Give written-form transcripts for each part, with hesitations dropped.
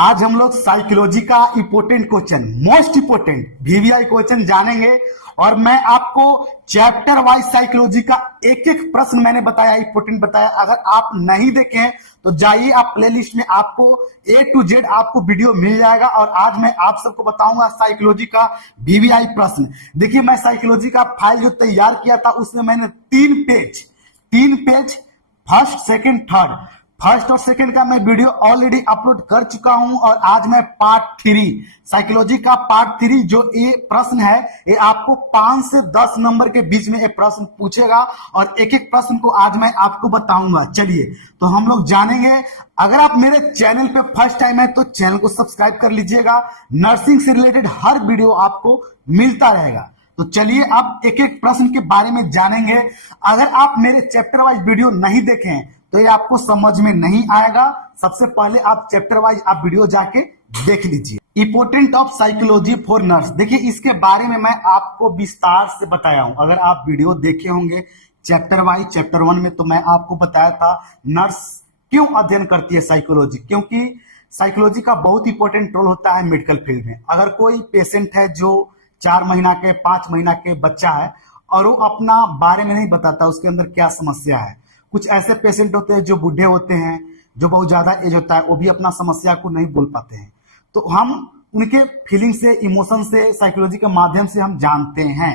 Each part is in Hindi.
आज हम लोग साइकोलॉजी का important question, most important VVI question जानेंगे। और मैं आपको चैप्टर वाइज साइकोलॉजी का एक एक प्रश्न मैंने बताया, इंपोर्टेंट बताया। अगर आप नहीं देखें तो जाइए आप प्लेलिस्ट में, आपको A to Z आपको वीडियो मिल जाएगा। और आज मैं आप सबको बताऊंगा साइकोलॉजी का वीवीआई प्रश्न। देखिए, मैं साइकोलॉजी का फाइल जो तैयार किया था उसमें मैंने तीन page first second third, first और सेकंड का मैं वीडियो ऑलरेडी अपलोड कर चुका हूं। और आज मैं पार्ट 3 साइकोलॉजी का पार्ट 3 जो ये प्रश्न है, ये आपको 5 से 10 नंबर के बीच में ये प्रश्न पूछेगा और एक एक प्रश्न को आज मैं आपको बताऊंगा। चलिए तो हम लोग जानेंगे। अगर आप मेरे चैनल पे फर्स्ट टाइम है तो चैनल को सब्सक्राइब कर लीजिएगा। नर्सिंग से रिलेटेड हर वीडियो आपको मिलता रहेगा। तो चलिए अब एक एक प्रश्न के बारे में जानेंगे। अगर आप मेरे चैप्टर वाइज वीडियो नहीं देखें तो ये आपको समझ में नहीं आएगा। सबसे पहले आप चैप्टर वाइज आप वीडियो जाके देख लीजिए। Important of psychology for nurse, देखिए इसके बारे में मैं आपको विस्तार से बताया हूं। अगर आप वीडियो देखे होंगे चैप्टर वाइज, चैप्टर 1 में तो मैं आपको बताया था नर्स क्यों अध्ययन करती है साइकोलॉजी, क्योंकि साइकोलॉजी का बहुत इंपॉर्टेंट रोल होता है मेडिकल फील्ड में। अगर कोई पेशेंट है जो 4 महीना के 5 महीना के बच्चा है और वो अपना बारे में नहीं बताता उसके अंदर क्या समस्या है। कुछ ऐसे पेशेंट होते हैं जो बूढ़े होते हैं, जो बहुत ज्यादा एज होता है, वो भी अपना समस्या को नहीं बोल पाते हैं। तो हम उनके फीलिंग से, इमोशन से, साइकोलॉजी के माध्यम से हम जानते हैं।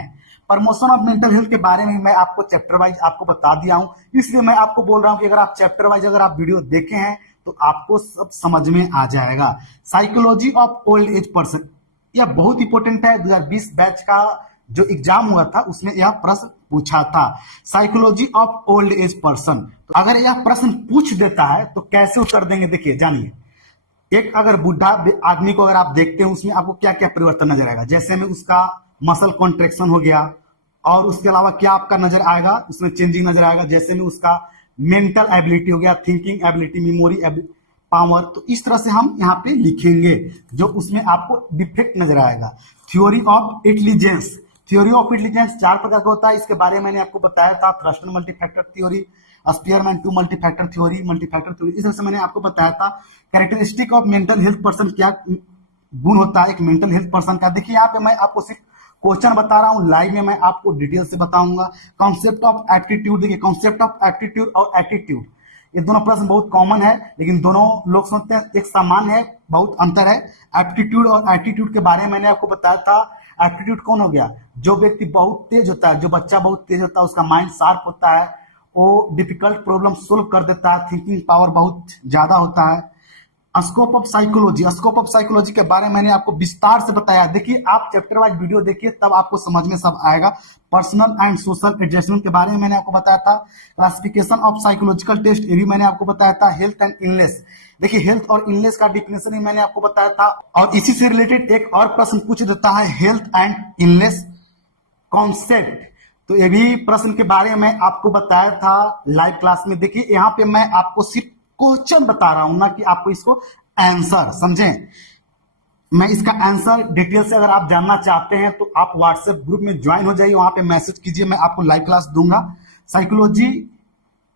प्रमोशन ऑफ मेंटल हेल्थ के बारे में मैं आपको चैप्टर वाइज आपको बता दिया हूं, इसलिए मैं आपको बोल रहा हूं कि अगर आप चैप्टर वाइज अगर आप वीडियो देखे हैं तो आपको सब समझ में आ जाएगा। Psychology of old age person, यह बहुत इंपॉर्टेंट है। 2020 बैच का जो एग्जाम हुआ था उसमें यह प्रश्न पूछा था, psychology of old age person. तो अगर यह प्रश्न पूछ देता है तो कैसे उत्तर देंगे, देखिए जानिए। एक अगर बूढ़ा आदमी को अगर आप देखते हैं उसमें आपको क्या क्या परिवर्तन नजर आएगा, जैसे में उसका मसल कॉन्ट्रेक्शन हो गया, और उसके अलावा क्या आपका नजर आएगा, उसमें चेंजिंग नजर आएगा, जैसे में उसका मेंटल एबिलिटी हो गया, थिंकिंग एबिलिटी, मेमोरी पावर। तो इस तरह से हम यहाँ पे लिखेंगे जो उसमें आपको डिफेक्ट नजर आएगा। Theory of intelligence, theory of intelligence 4 प्रकार का होता है। इसके बारे में मैंने आपको बताया था, Thurstone multifactor theory, Spearman 2 multifactor theory, multifactor theory. इस तरह से मैंने आपको बताया था। Characteristic of mental health person, क्या गुण होता है एक मेंटल हेल्थ पर्सन का। देखिए यहाँ पे मैं आपको सिर्फ क्वेश्चन बता रहा हूँ, लाइव में मैं आपको डिटेल से बताऊंगा। कॉन्सेप्ट ऑफ एप्टीट्यूड, देखिए कॉन्सेप्ट ऑफ एप्टीट्यूड और एटीट्यूड, ये दोनों प्रश्न बहुत कॉमन है, लेकिन दोनों लोग सोचते हैं एक समान है, बहुत अंतर है। एप्टीट्यूड और एटीट्यूड के बारे में मैंने आपको बताया था। एप्टीट्यूड कौन हो गया, जो व्यक्ति बहुत तेज होता है, जो बच्चा बहुत तेज होता है, उसका माइंड शार्प होता है, वो डिफिकल्ट प्रॉब्लम सोल्व कर देता है, थिंकिंग पावर बहुत ज्यादा होता है। Scope of psychology, scope of psychology के बारे में मैंने आपको विस्तार से बताया। देखिए आप चैप्टर वाइज वीडियो देखिए तब आपको समझ में सब आएगा। पर्सनल एंड सोशल एडजस्टमेंट के बारे में मैंने आपको बताया था। क्लासिफिकेशन ऑफ साइकोलॉजिकल टेस्ट, ये भी मैंने आपको बताया था। हेल्थ एंड इलनेस, देखिए हेल्थ और इलनेस का डिफिनेशन भी मैंने आपको बताया था। और इसी से रिलेटेड एक और प्रश्न पूछ देता है, हेल्थ एंड इलनेस कॉन्सेप्ट। तो ये भी प्रश्न के बारे में मैं आपको बताया था लाइव क्लास में। देखिए यहाँ पे मैं आपको सिर्फ क्वेश्चन बता रहा हूं ना कि आपको इसको आंसर समझें। मैं इसका आंसर डिटेल से अगर आप जानना चाहते हैं तो आप व्हाट्सएप ग्रुप में ज्वाइन हो जाइए, वहां पे मैसेज कीजिए, मैं आपको लाइव क्लास दूंगा। साइकोलॉजी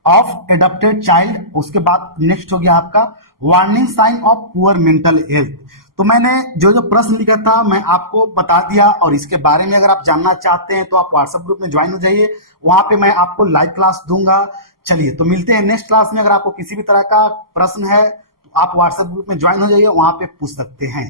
ऑफ एडॉप्टेड चाइल्ड, उसके बाद नेक्स्ट हो गया आपका warning sign of poor mental health. तो मैंने जो जो प्रश्न लिखा था मैं आपको बता दिया, और इसके बारे में अगर आप जानना चाहते हैं तो आप व्हाट्सएप ग्रुप में ज्वाइन हो जाइए, वहां पे मैं आपको लाइव क्लास दूंगा। चलिए तो मिलते हैं नेक्स्ट क्लास में। अगर आपको किसी भी तरह का प्रश्न है तो आप व्हाट्सएप ग्रुप में ज्वाइन हो जाइए, वहां पे पूछ सकते हैं।